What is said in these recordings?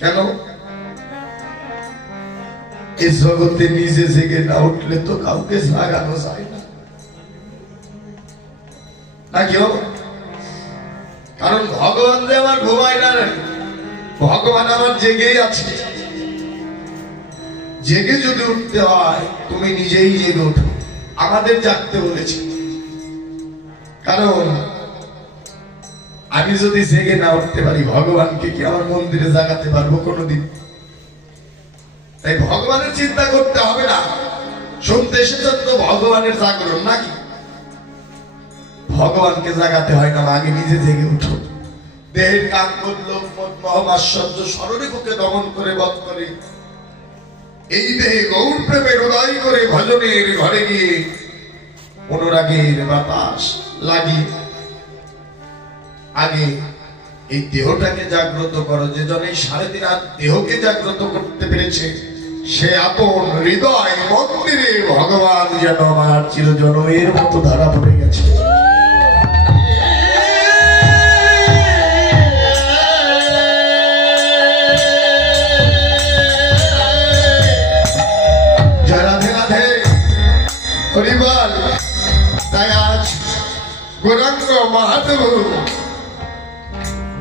কেন এই জগতে নিজে জেগে না উঠলে তো কাউকে জাগানো যায় না, নাকি? কারণ ভগবান যে আমার ঘুমায় না, ভগবান আমার জেগেই আছে। জেগে যদি উঠতে হয় তুমি নিজেই জেগে উঠো, আমাদের জাগতে বলেছি। কারণ আমি যদি জেগে না উঠতে পারি ভগবানকে কি আমার মন্দিরে জাগাতে পারবো কোনোদিন? তাই ভগবানের চিন্তা করতে হবে না। শুনতে এসেছেন তো ভগবানের জাগরণ, নাকি? ভগবানকে জাগাতে হয় না, আগে নিজে জেগে উঠো। দেহের কাম করলো মহমাশ্চর্য স্মরণীকে দমন করে বধ করে এই দেহে গৌর প্রেমের উদয় করে ভজনের ঘরে গিয়ে অনুরাগের বাতাস লাগিয়ে আগে এই দেহটাকে জাগ্রত করো। যে জন এই 3.5 রাত দেহকে জাগ্রত করতে পেরেছে সে আপন হৃদয় মন্দিরে ভগবান যেন আমার চিরজন্মের মতো ধারা পড়ে গেছে। তাই আজ গৌরাঙ্গ মাহাদেব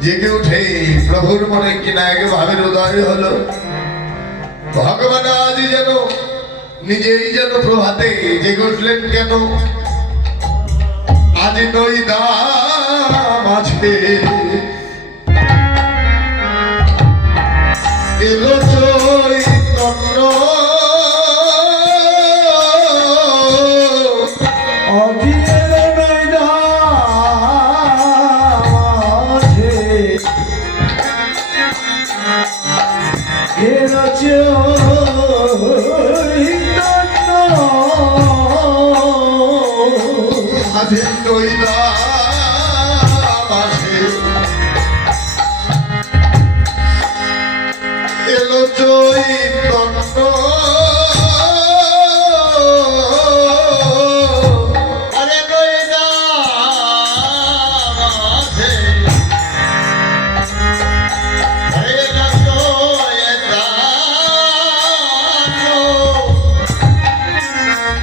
জেগে উঠে প্রভুর মনে কিনা এক ভাবের উদয় হলো। ভগবান আজ যেন নিজেই যেন প্রভাতে জেগে উঠলেন। কেন আজ নই দাম আছে এলো চৈতন্য এলো চৈতন্য আরে নইনা মাঝে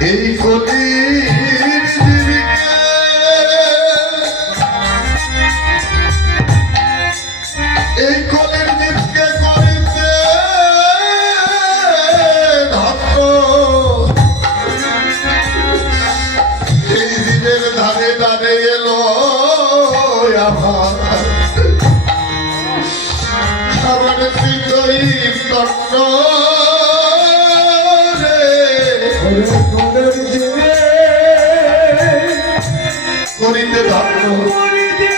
এই কলির জীবিকে এই কলির জীবকে করিতে ধন্য এই দিনের ধারে ধারে এলো আমার চৈতন্য করিতে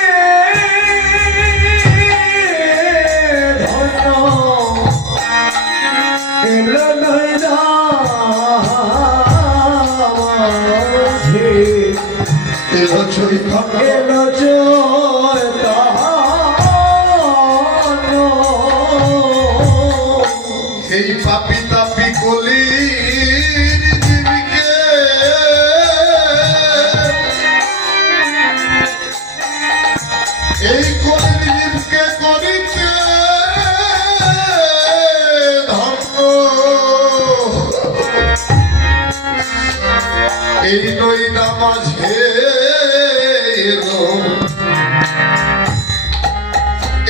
ধন্য এই পাপি তাপি কলির জীবিকে এই কলির জীবকে করিতে ধন্য এই নই না মাঝে এলো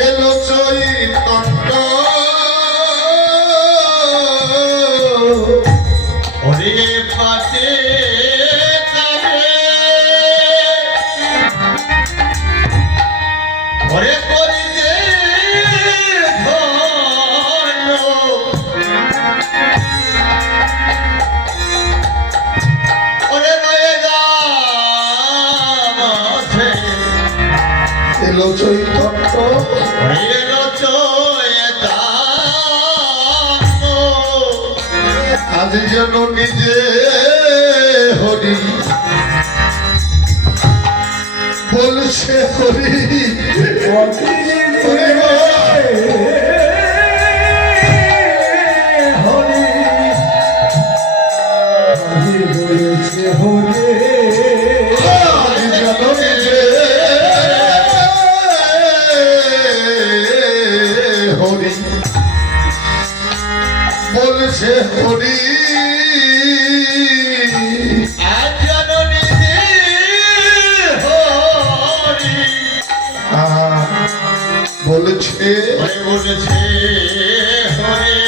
এলো চৈতন্য ওরে পাতে ওরে করিতে ধন্য ওরে নয়ে যাচ্ছে এলো চৈতন্য এলো চৈতন্য আজ যেন নিজে হরি বলছে হরি হরি বলছে হরি যেন নিজে বলেছে হরে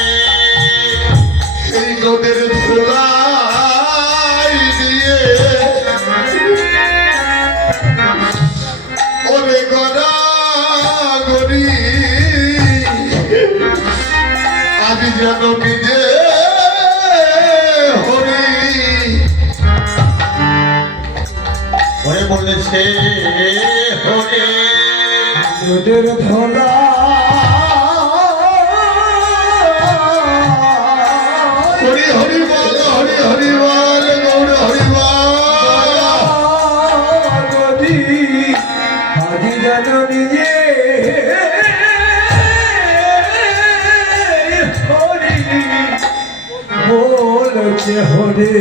এই নদের ধুলাই দিয়ে ওরে গড়া গড়ি আমি যেন নিজে হরি হরে বলেছে হরে নদের ধরা হরি হরি বল হরি হরি বল গৌর হরি বল নদী আজি যেন নিজে হরি বলছে হরে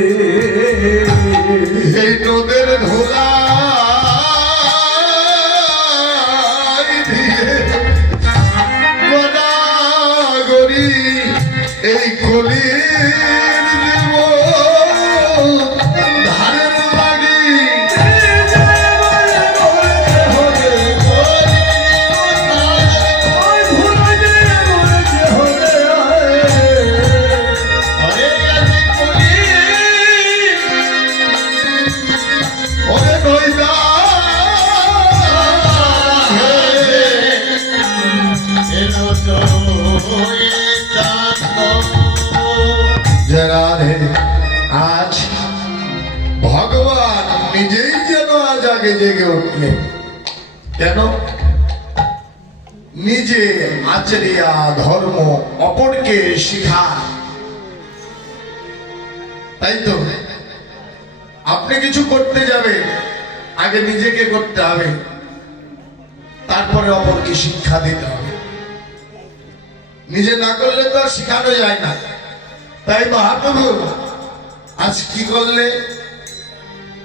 এই নদের ধুলা এই কলির জীব ধারের লাগি ওরে নইদা রাধে আজ ভগবান নিজেই যেন আজ আগে জেগে উঠলেন কেন নিজে আচরিয়া ধর্ম অপরকে শিখা তাই তো আপনি কিছু করতে যাবেন আগে নিজেকে করতে হবে তারপরে অপরকে শিক্ষা দিতে হবে নিজে না করলে তো আর শিখানো যায় না তাই মহাপ্রভু আজ কি করলে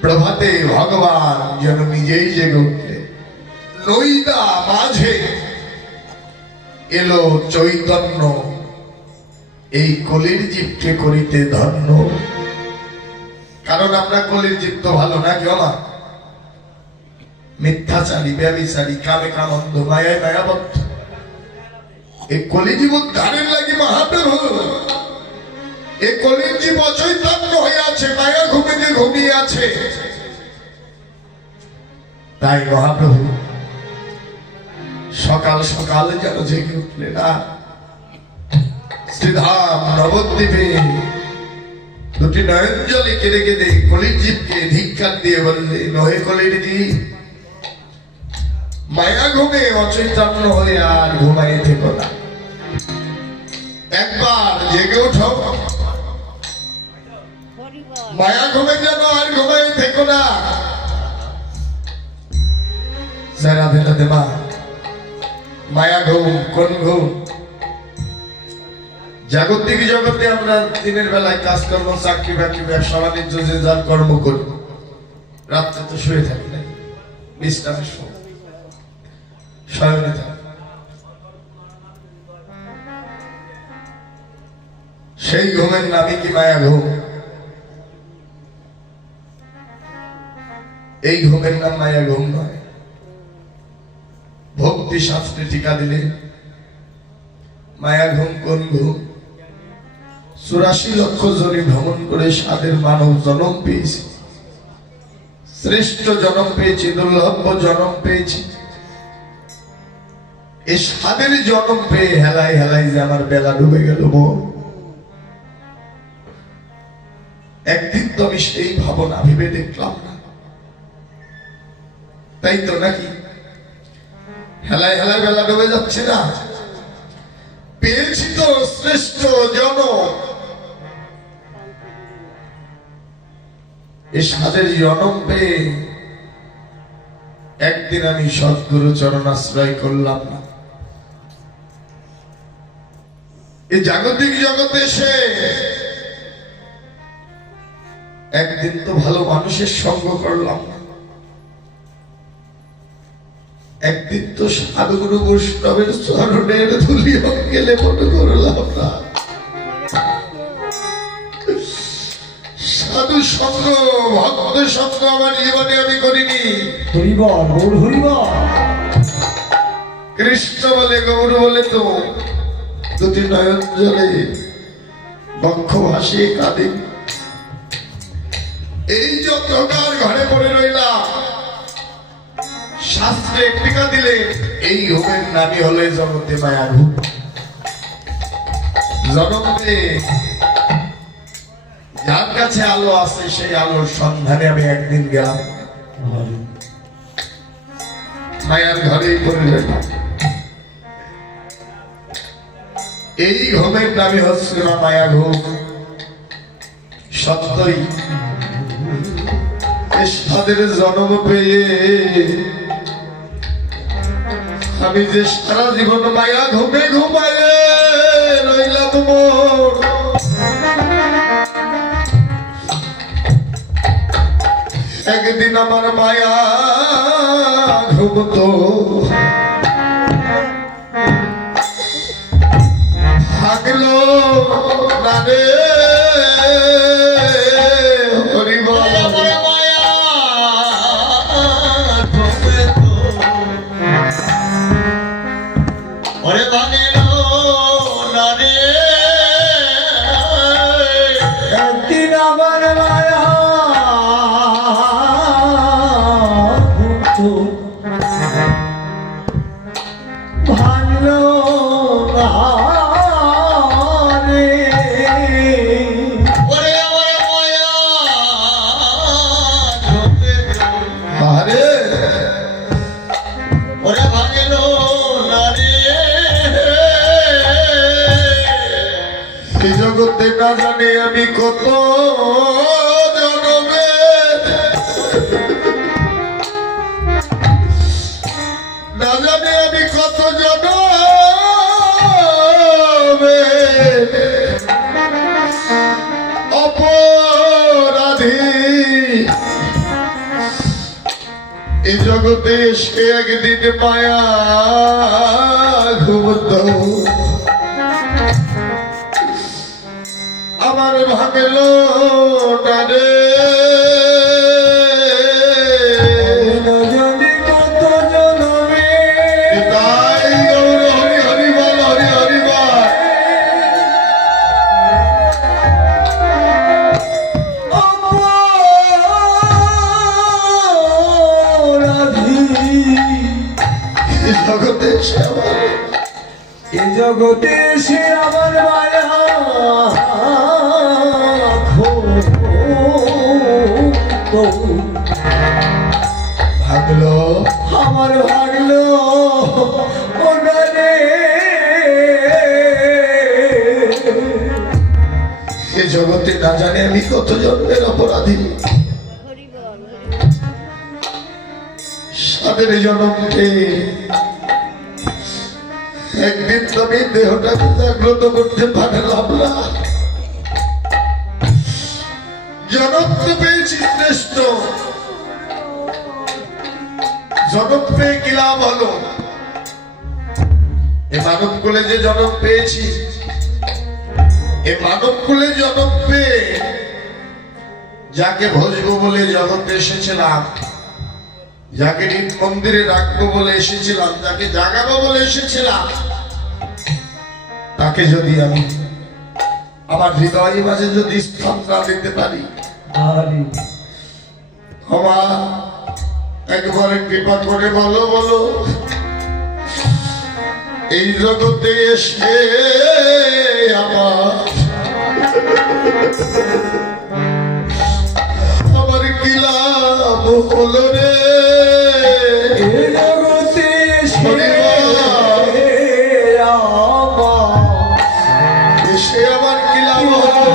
প্রভাতে ভগবান যেন নিজেই জেগে উঠলে নইদা মাঝে এলো চৈতন্য এই কলির জীবকে করিতে ধন্য কারণ আমরা কলির জীব তো ভালো না কেউ না মিথ্যাচারী ব্যভিচারী কামে কামন্দ মায়ায় মায়াবদ্ধ এই কলিজীব উদ্ধারের লাগি মহাপ্রভু এই কলির জীব অচৈতন্য হয়ে আছে মায়া ঘুমিয়ে ঘুমিয়ে আছে তাই মহাপ্রভু সকাল সকাল যেন জেগে উঠলে না শ্রীধাম নবদ্বীপে দুটি নয়নজলে কেঁদে কেঁদে কলির জীবকে ধিক্কার দিয়ে বললে নহে কলির জীব মায়া ঘুমে অচৈতন্য হয়ে আর ঘুমাই থেকো না একবার জেগে উঠো মায়া ঘুমে যেন আর ঘুমাই থেকো না যারা ভেলা দেবা মায়া ঘুম কোন ঘুম জাগতিক জগতে আমরা দিনের বেলায় কাজকর্ম চাকরি বাকরি ব্যবসা বাণিজ্য যে যার কর্ম করি রাত্রে তো শুয়ে থাকি না বিশ্রামের সময় শয়নে থাকি সেই ঘুমের নামে কি মায়া ঘুম এই ঘুমের নাম মায়া ঘুম নয় ভক্তি শাস্ত্রে টিকা দিলে মায়া ঘুম কোন ঘুম 84 লক্ষ জনে ভ্রমণ করে সাদের মানব জন্ম পেয়েছি শ্রেষ্ঠ জন্ম পেয়েছি দুর্লভ জন্ম পেয়েছি এই সাদের জন্ম পেয়ে হেলাই হেলাই যে আমার বেলা ডুবে গেল একদিন তো আমি সেই ভাবনা ভেবে দেখলাম না তাই তো নাকি হেলায় হেলায় বেলা ডুবে যাচ্ছে না পেয়েছি তো শ্রেষ্ঠ জন এই সাদের জন্ম পেয়ে একদিন আমি সদ্গুরু চরণ আশ্রয় করলাম না এই জাগতিক জগতে এসে একদিন তো ভালো মানুষের সঙ্গ করলাম না একদিন তো সাধুগুরু বৈষ্ণবের চরণের ধুলি গেলে মনে করলাম না সাধু সঙ্গ ভক্ত সঙ্গ আমার জীবনে আমি করিনি হরিবল গৌর হরিবল কৃষ্ণ বলে গৌর বলে তো দুটি নয়ন জলে বক্ষ ভাসিয়ে কাঁদে। এই যত্রকার ঘরে পড়ে রইলাম, শাস্ত্রে টিকা দিলে এই হোমের নামই হলে জগতে মায়া ঘুম। জগতে যার কাছে আলো আছে সেই আলোর সন্ধানে আমি একদিন গেলাম, মায়ার ঘরেই পড়ে রইলাম। এই ঘুমের নামই হচ্ছে না মায়া ঘুম। সত্যই কৃষ্ণদের জন্ম পেয়ে আমি যে সারা জীবন মায়া ঘুমে ঘুমায়ে রইলাম মোর। একদিন আমার মায়া ঘুমতো থাকলো না রে হরি বল। ওরে ভাঙিল না রে, একদিন আমার মায়া ঘুমতো ভাঙলো না রে। ওরে আমার মায়া ঢোকে তো, আরে ওরে ভাঙিল না রে। এই জগতে না জানি আমি কত জনমে, না জানি আমি কত জনমে অপরাধী। এই জগতে এসে একদিন মায়া ঘুমত আমার ভাঙল না রে। যদি কত জনমে তাই গৌর হরি হরি বল, হরি হরি বল। অপরাধী এই জগতে এসে আমার এ জগতে সে আমার মায়া ঘুমতো ভাঙলো আমার ভাগলো ওনারে। এ জগতে না জানি আমি কত জন্মের অপরাধী। সাদের জন্মকে একদিন তো আমি দেহটাকে জাগ্রত করতে পারলাম না। জনম তো পেয়েছি শ্রেষ্ঠ, জনম পেয়ে কি লাভ হলো? এ মানব কুলে যে জনম পেয়েছি, এ মানব কুলে জনম পেয়ে যাকে ভজবো বলে জগতে এসেছিলাম, যাকে নিজ মন্দিরে রাখবো বলে এসেছিলাম, যাকে জাগাবো বলে এসেছিলাম, তাকে যদি আমি আমার হৃদয় মাঝে যদি স্থান না দিতে পারি, ক্ষমা একবারে কৃপা করে বলো বলো। এই জগতে এসে আমার কি লাভ হলো রে? এ জগতে সে এসে আমার কি লাভ হলো?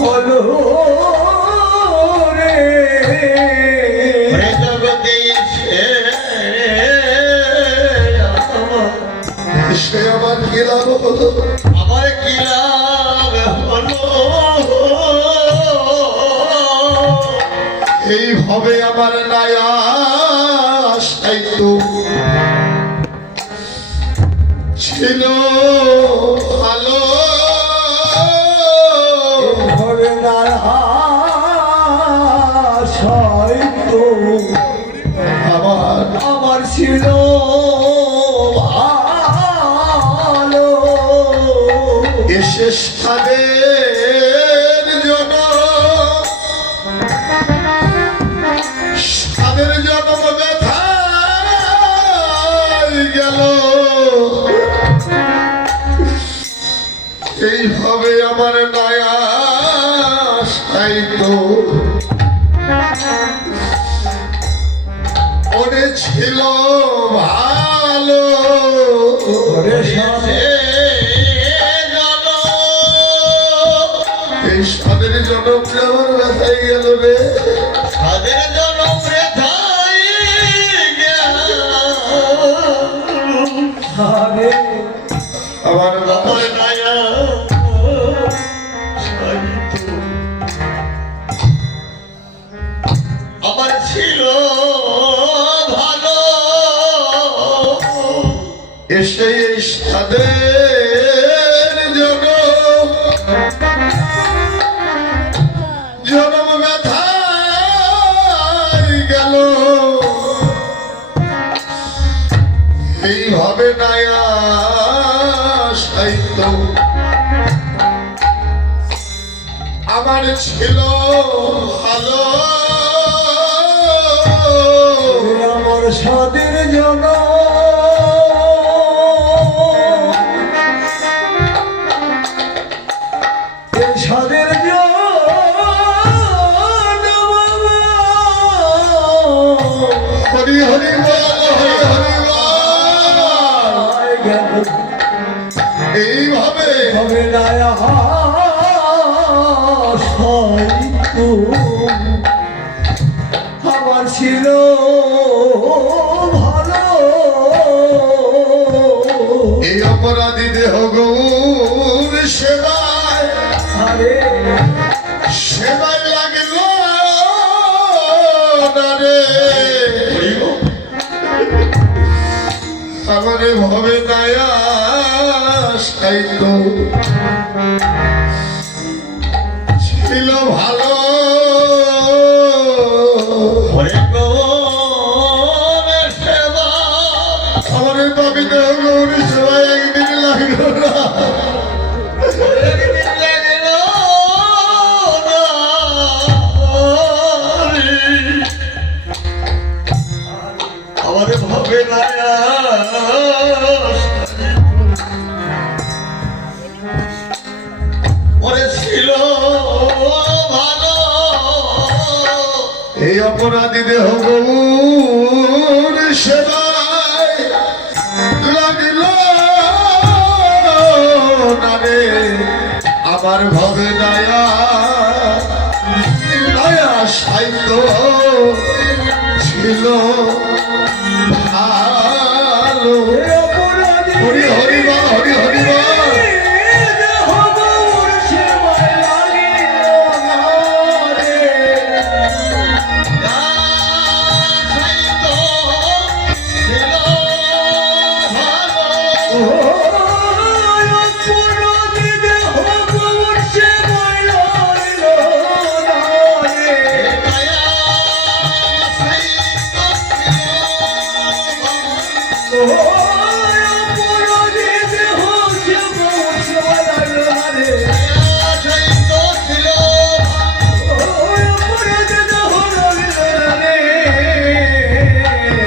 হলো রে। ওরে জগতে এসে এসে আমার কি লাভ হলো? আমার কি লাভ হলো? এইভাবে আমার নায়াসাই তো ছিল ভালো। ঘরে নারায় তো আমার আমার ছিল জনম ব্যথায় গেল এইভাবে আমার নয়া সাইতো ওরে ছিল ভালো ওরে সাধে এই সাদের জনমটা আমার ব্যথায় গেল রে সাদের জনম বৃথায় গেল। সাধে আমার আমার নয়া সাহিত্য আমার ছিল ভালো এসে এই সাদের জনম ব্যথায় গেল এইভাবে নয়া সাহিত্য আমার ছিল ভালো আমার সাদের জন সাদের হরি হরি বল হরি হরি বল এইভাবে হবে নায়া আমার ছিল ভালো এই অপরাধী দেহ গৌর সেবায় আরে সেবায় লাগল না রে আমার ভবে দয়া সাইত ছিল ভালো ওরে গৌর সেবা আমার এই পাপি দেহ গৌর সেবায় একদিন লাগলো না একদিন লাগল না রে। আমার ভবে নয়া ওরে ছিল ভালো এই অপরাধী দেহ গৌর সেবায় লাগিল না রে আমার ভবে দয়া দয়া সাহিত্য ছিল ভালো হরি হরি বল হরি হরি বল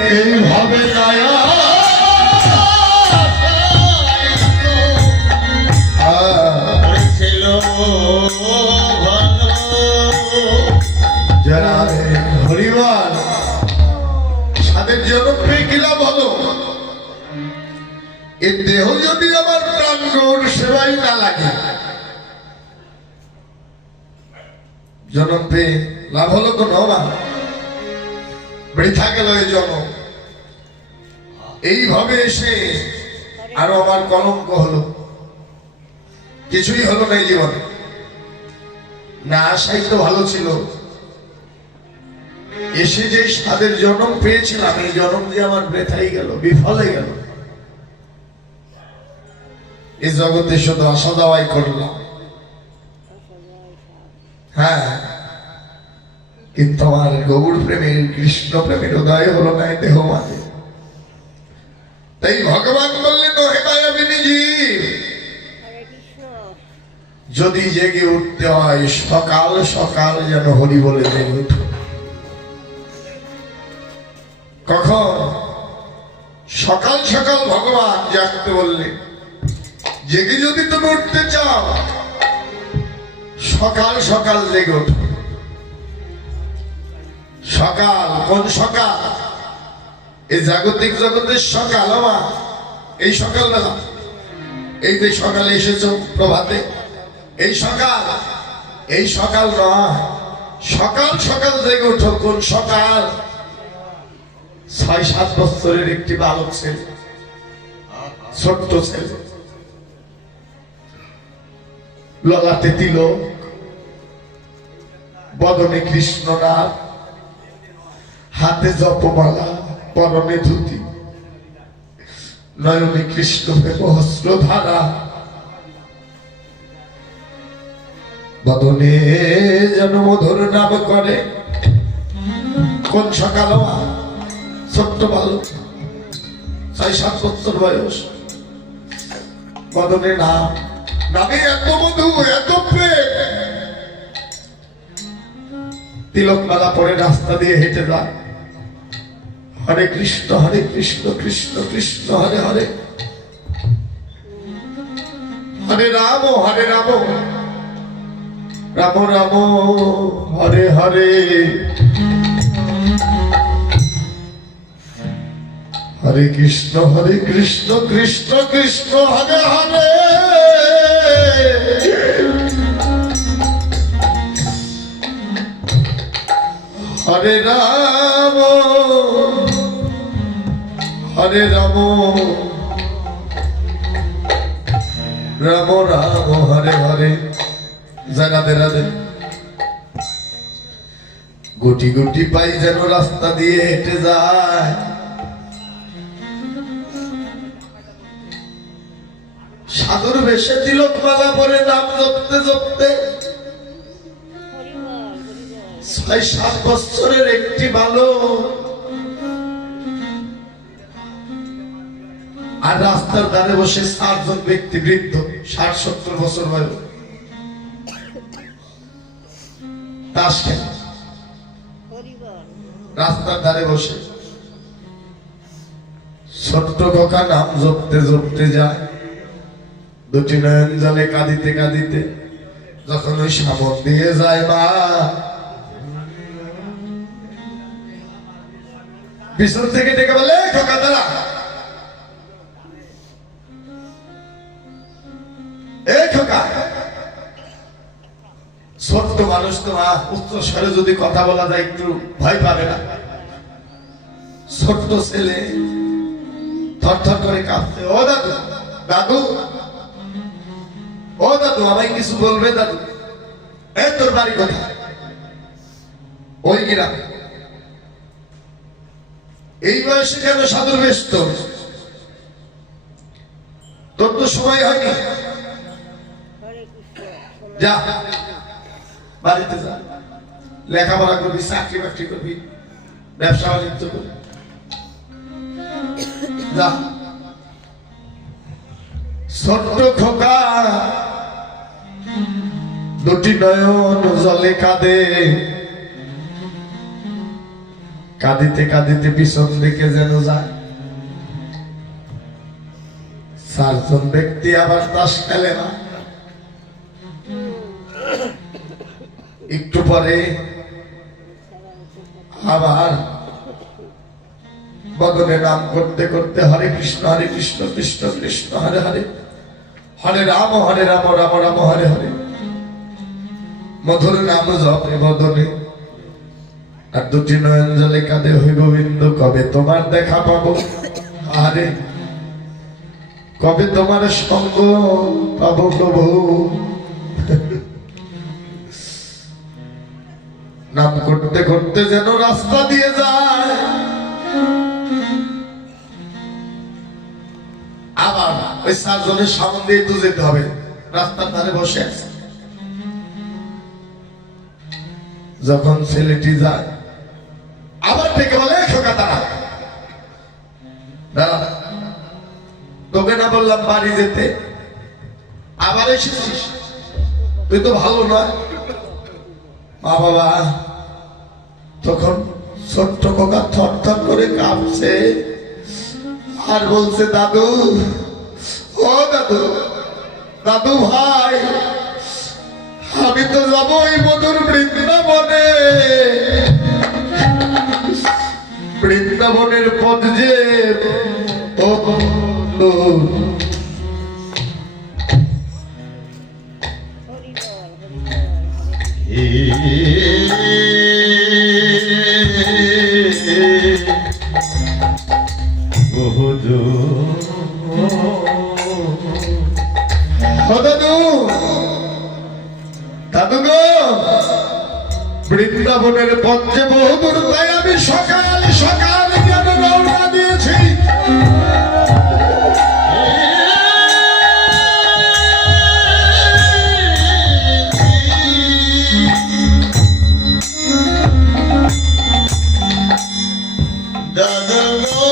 এইভাবে দয়া যারা হরিবার সাদের জনম পেয়ে গেলাম হলো এর দেহ যদি আমার প্রাণ গৌর সেবাই না লাগে জনম পেয়ে লাভ হলো কোনো না বৃথা গেল এই জনম এইভাবে এসে আরো আমার কলঙ্ক হলো কিছুই হলো না এই জীবনে না আসাই তো ভালো ছিল এসে যে সাদের জন্ম পেয়েছিলাম এই জন্ম যে আমার বৃথাই গেল বিফলে গেল এই জগতে শুধু আশা দাওয়াই করলাম হ্যাঁ কিন্তু আমার গৌর প্রেমের কৃষ্ণ প্রেমের উদয় হলো না এই দেহ মাঝে তাই ভগবান বললেন হে মায়াবিনী জীব যদি জেগে উঠতে হয় সকাল সকাল যেন হরি বলে জেগে উঠো কখন? সকাল সকাল ভগবান জাগতে বললেন, জেগে যদি তুমি উঠতে চাও সকাল সকাল জেগে ওঠো। সকাল, কোন সকাল? এই জাগতিক জগতের সকাল আমার, এই সকালবেলা, এই যে সকালে এসেছো প্রভাতে, এই সকাল, এই সকাল নয়, সকাল সকাল জেগে ওঠো। কোন সকাল? ৬-৭ বছরের একটি বালক ছেলে, ছোট্ট ছেলে, ললাটে তিলক, বদনে কৃষ্ণ নাম, হাতে জপমালা, পরনে ধুতি, নয়নে কৃষ্ণ বস্ত্র ধারা, বদনে যেন মধুর নাম করে। কোন সকাল? ছোট্ট বালক, ৬-৭ বছর বয়স, বদনে নাম, নামে এত মধু, এত প্রেম। তিলক মালা পরে রাস্তা দিয়ে হেঁটে যায়, হরে কৃষ্ণ কৃষ্ণ কৃষ্ণ হরে হরে, হরে রাম রাম রাম হরে হরে, হরে কৃষ্ণ কৃষ্ণ কৃষ্ণ হরে হরে, হরে রাম রাম রাম হরে হরে। জাগাতে রাধে গুটি গুটি পাই যেন রাস্তা দিয়ে হেঁটে যায়, সাধুর বেশে তিলক মালা পরে নাম জপতে জপতে ৬-৭ বছরের একটি বালক, আর রাস্তার ধারে বসে ৭ জন ব্যক্তি, বৃদ্ধ, ৬০-৭০ বছর বয়স, তাস খেলে রাস্তার ধারে বসে। ছোট্ট খোকা নাম জপতে জপতে যায়, দুটি নয়ন জলে কাঁদিতে কাঁদিতে যখন ওই সামন দিয়ে যায়, মা পিছন থেকে ডেকে বলে, খোকা দাঁড়া, এই খোকা। ছোট্ট মানুষ তো মা, উচ্চ স্বরে যদি কথা বলা যায় একটু ভয় পাবে না? ছোট্ট ছেলে থরথর করে কাঁপছে, ও দাদু দাদু, ও দাদু, আমায় কিছু বলবে দাদু? এই তোর বাড়ি কোথায়? ওই গ্রামে। এই বয়সে কেন সাধুর বেশ? তোর তো সময় হয়নি, যা বাড়িতে যা, লেখাপড়া করবি, চাকরি বাকরি করবি, ব্যবসা বাণিজ্য করবি, যা। ছোট্ট খোকা দুটি নয়ন জলে কাঁদে, কাঁদিতে কাঁদিতে পিছন দিকে যেন যায়। ৪ জন ব্যক্তি আবার তাস খেলে না। একটু পরে আবার বদনে নাম করতে করতে হরে কৃষ্ণ কৃষ্ণ কৃষ্ণ হরে হরে, হরে রাম রাম রাম হরে হরে, মধুর নাম জপে বদনে, আর দুটি নয়ন জলে কাঁদে, হই গোবিন্দ কবে তোমার দেখা পাবো, আরে কবে তোমার সঙ্গ পাবো প্রভু। নাম করতে করতে যেন রাস্তা দিয়ে যায়, আবার ওই ৪ জনের সামনে দিয়ে তো যেতে হবে, রাস্তার ধারে বসে আছে। যখন ছেলেটি যায়, আবার থেকে বলে, খোকা দাঁড়া দাঁড়া, তোকে না বললাম বাড়ি যেতে, আবার এসেছিস? তুই তো ভালো নয়। মা বাবা তখন ছোট্ট খোকা থরথর করে কাঁপছে আর বলছে, দাদু, ও দাদু, দাদু ভাই, আমি তো যাবো ওই মধুর বৃন্দাবনে। বৃন্দাবনের পথ যে ও বন্ধু, ও দাদু, দাদু গো, বৃন্দাবনের পথ যে বহুদূর, তাই আমি সকাল সকাল যেন রওনা দিয়েছি। দাদা গো,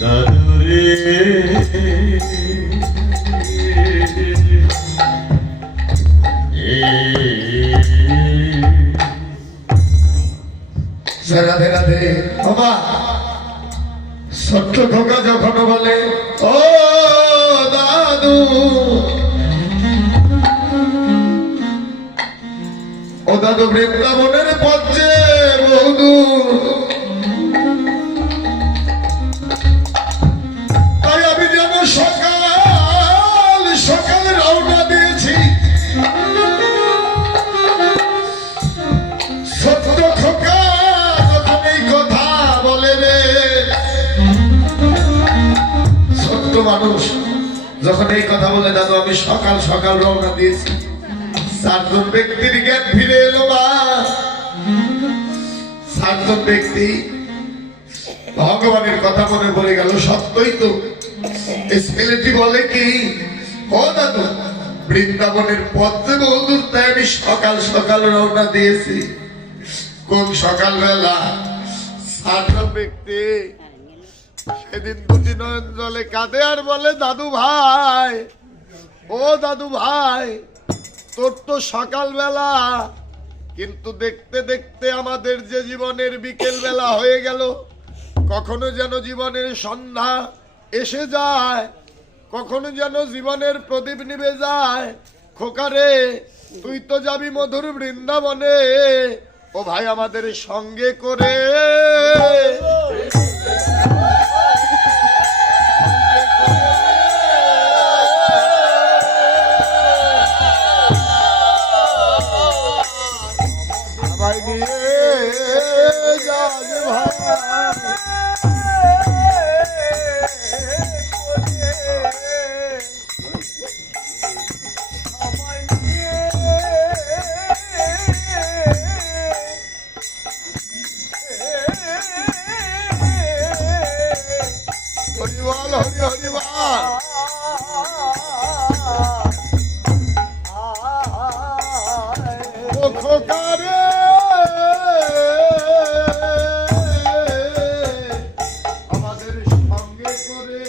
দাদু রে, রাধে রাধে। বাবা, ছোট্ট খোকা যখন বলে, ও দাদু, ও দাদু, বৃন্দাবনের পথ যে বহুদূর, তাই আমি যেন সকাল সকাল রওনা দিয়েছি। ছোট্ট খোকা যখন এই কথা বলে রে, ছোট্ট মানুষ যখন এই কথা বলে, দাদু আমি সকাল সকাল রওনা দিয়েছি, চারজন ব্যক্তির জ্ঞান ফিরে এলো। মা, চারজন ব্যক্তি ভগবানের কথা মনে পড়ে গেল। সত্যই তো, এই ছেলেটি বলে কি, ও দাদু, বৃন্দাবনের পথ যে বহুদূর, তাই আমি সকাল সকাল রওনা দিয়েছি। কোন সকালবেলা? চারজন ব্যক্তি সেদিন দুটি নয়ন জলে কাঁদে আর বলে, দাদু ভাই, ও দাদু ভাই, তোর তো সকালবেলা, কিন্তু দেখতে দেখতে আমাদের যে জীবনের বিকেল বেলা হয়ে গেল। কখনো যেন জীবনের সন্ধ্যা এসে যায়, কখনো যেন জীবনের প্রদীপ নিভে যায়। খোকারে, তুই তো যাবি মধুর বৃন্দাবনে, ও ভাই আমাদের সঙ্গে করে। ভাই নিয়ে যাস ভাই। হরিবল, হরি হরিবল। ও খোকারে, আমাদের সঙ্গে করে।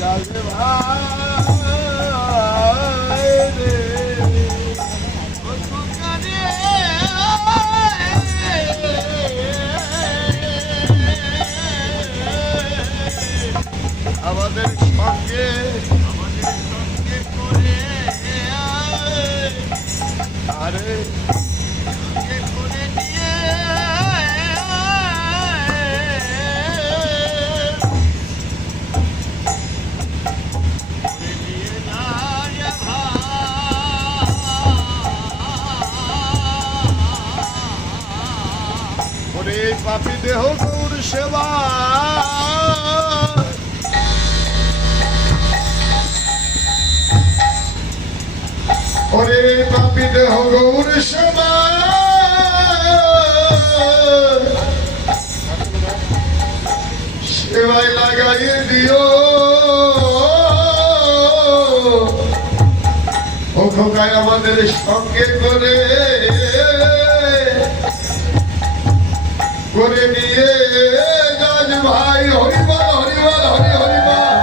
যাবে ভাই রে, ও খোকারে, আমাদের সঙ্গে করে। আরে সঙ্গে করে নিয়ে পাপি দেহ গৌর সেবা। ওরে পাপি দেহ গৌর সেবা, সে সেবায় লাগাইয়ে দিও ও খোকায় আমাদের সঙ্গে করে নিয়ে যান ভাই হরিবল হরিবল হরি হরিবল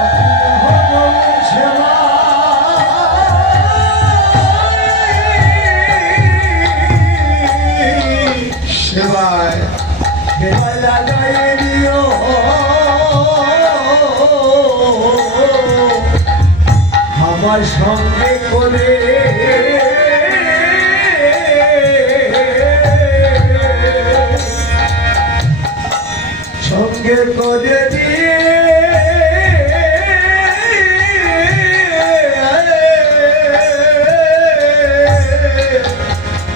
সেবায় আমার সঙ্গে করে সঙ্গে করে দিয়ে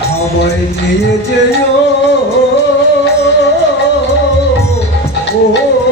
আমায় নিয়ে যেও ও